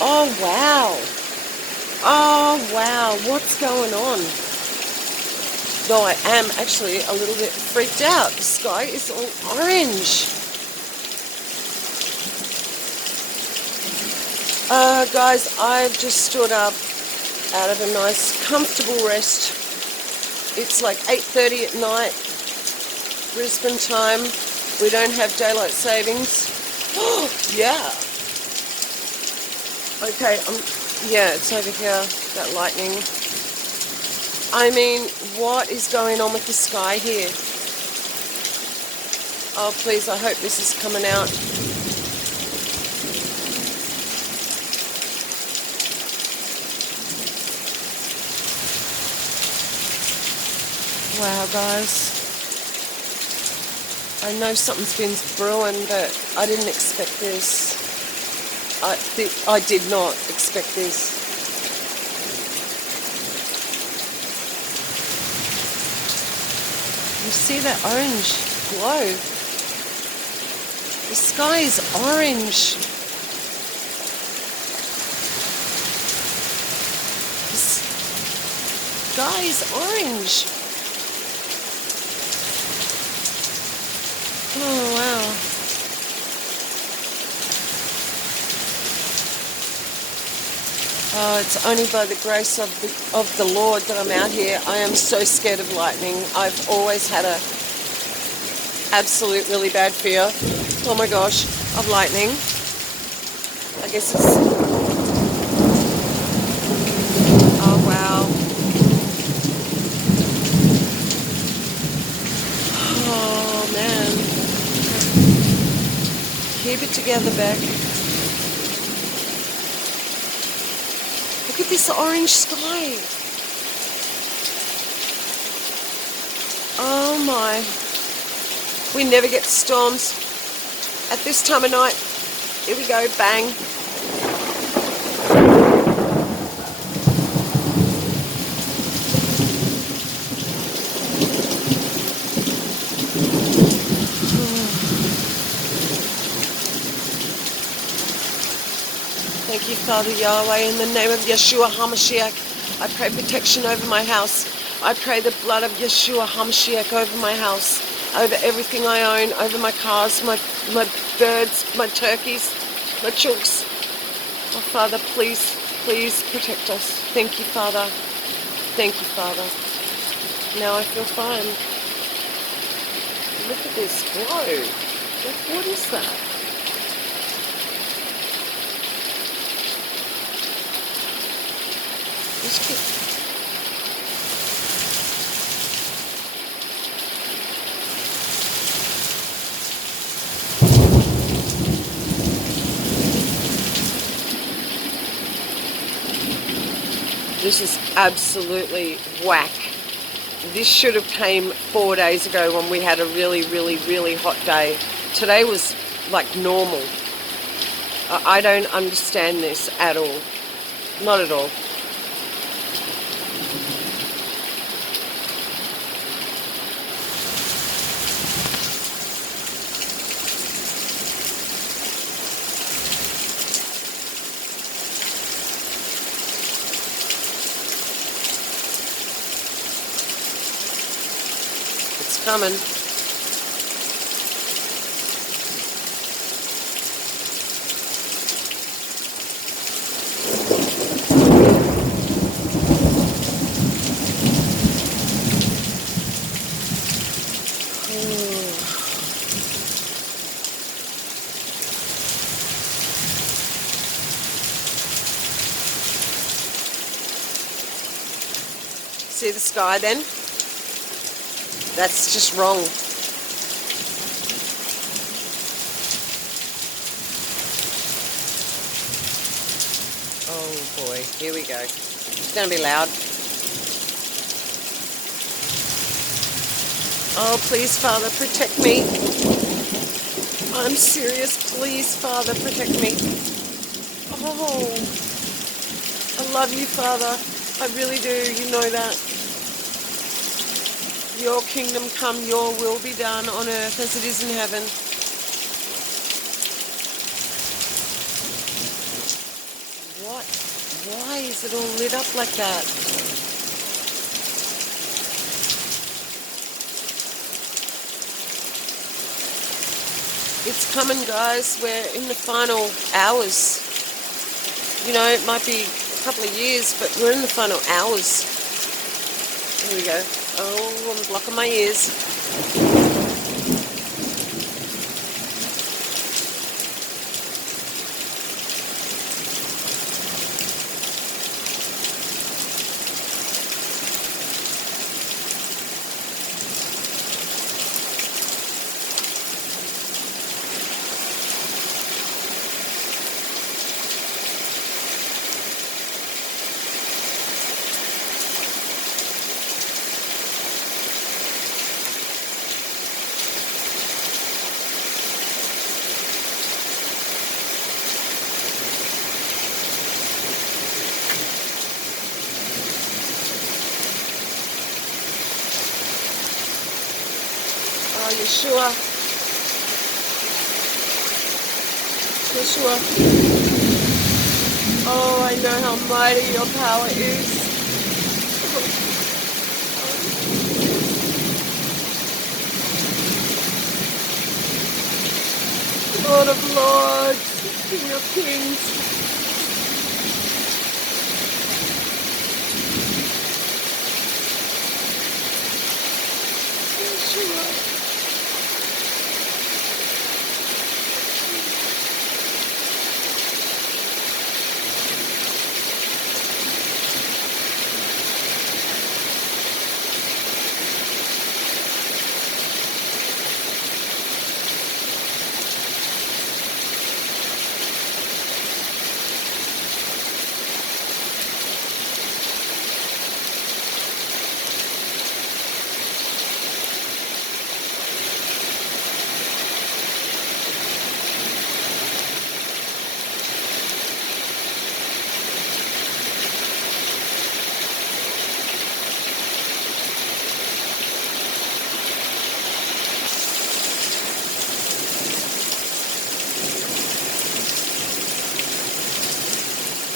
Oh, wow. Oh, wow. What's going on? No, I am actually a little bit freaked out. The sky is all orange. Guys, I've just stood up out of a nice, comfortable rest. It's like 8:30 at night, Brisbane time. We don't have daylight savings. Oh, yeah. Okay, yeah, it's over here, that lightning. I mean, what is going on with the sky here? Oh, please, I hope this is coming out. Wow, guys. I know something's been brewing, but I didn't expect this. I did not expect this. You see that orange glow? The sky is orange. The sky is orange. Oh, wow. Oh, it's only by the grace of the Lord that I'm out here. I am so scared of lightning. I've always had a absolute really bad fear, oh my gosh, of lightning. I guess it's... Oh, wow. Oh, man. Keep it together, Beck. Look at this orange sky. Oh my. We never get storms at this time of night. Here we go, bang. Thank you, Father Yahweh, in the name of Yeshua HaMashiach. I pray protection over my house. I pray the blood of Yeshua HaMashiach over my house, over everything I own, over my cars, my birds, my turkeys, my chooks. Oh, Father, please, please protect us. Thank you, Father. Thank you, Father. Now I feel fine. Look at this glow. What is that? This is absolutely whack. This should have came 4 days ago when we had a really, really, really hot day. Today was like normal. I don't understand this at all. Not at all. It's coming. See the sky then? That's just wrong. Oh boy, here we go. It's going to be loud. Oh, please, Father, protect me. I'm serious. Please, Father, protect me. Oh, I love you, Father. I really do. You know that. Your kingdom come, your will be done on earth as it is in heaven. What? Why is it all lit up like that? It's coming, guys. We're in the final hours. You know, it might be a couple of years, but we're in the final hours. Here we go. Oh, I'm blocking my ears. Oh, Yeshua. Yeshua. Oh, I know how mighty your power is. Lord of Lords, King of Kings. Yeshua.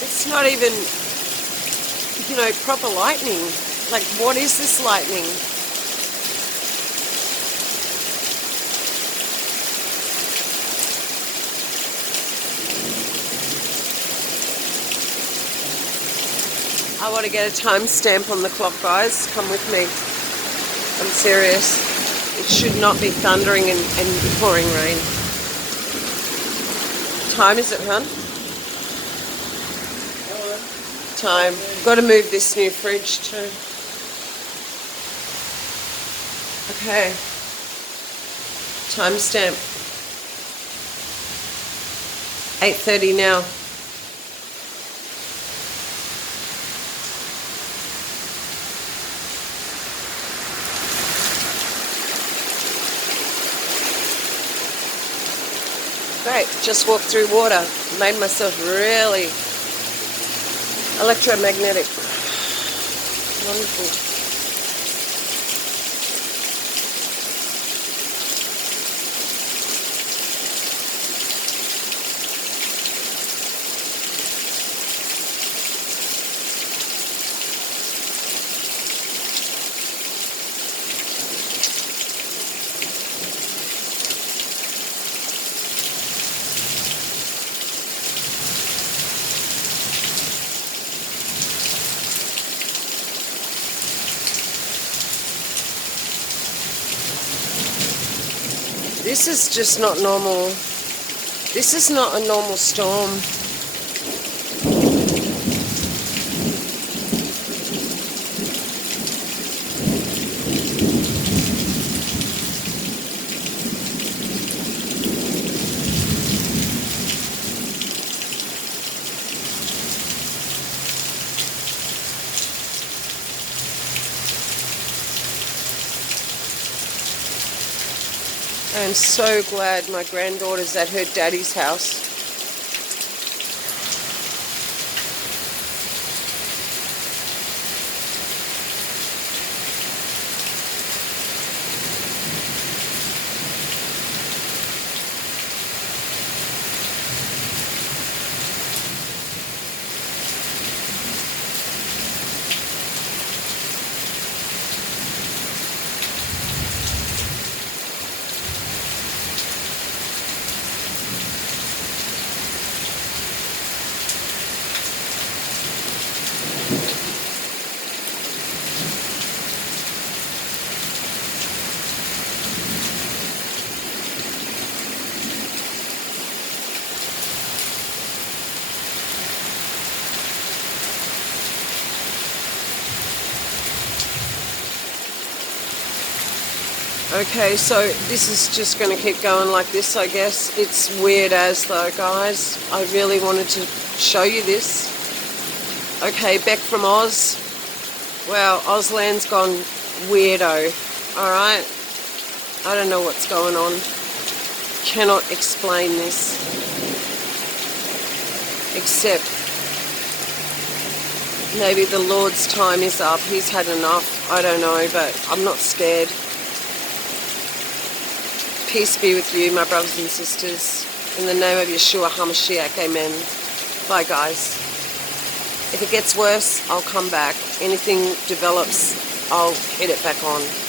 It's not even, you know, proper lightning. Like, what is this lightning? I want to get a timestamp on the clock, guys. Come with me. I'm serious. It should not be thundering and pouring rain. What time is it, hon? Time. Got to move this new fridge too. Okay. Timestamp. 8:30 now. Great. Just walked through water. Made myself really electromagnetic. Wonderful. This is just not normal. This is not a normal storm. I'm so glad my granddaughter's at her daddy's house. Okay, so this is just going to keep going like this, I guess. It's weird as though, guys. I really wanted to show you this. Okay, Beck from Oz. Wow, Ozland's gone weirdo. Alright? I don't know what's going on. Cannot explain this. Except maybe the Lord's time is up. He's had enough. I don't know, but I'm not scared. Peace be with you, my brothers and sisters. In the name of Yeshua HaMashiach, amen. Bye, guys. If it gets worse, I'll come back. Anything develops, I'll hit it back on.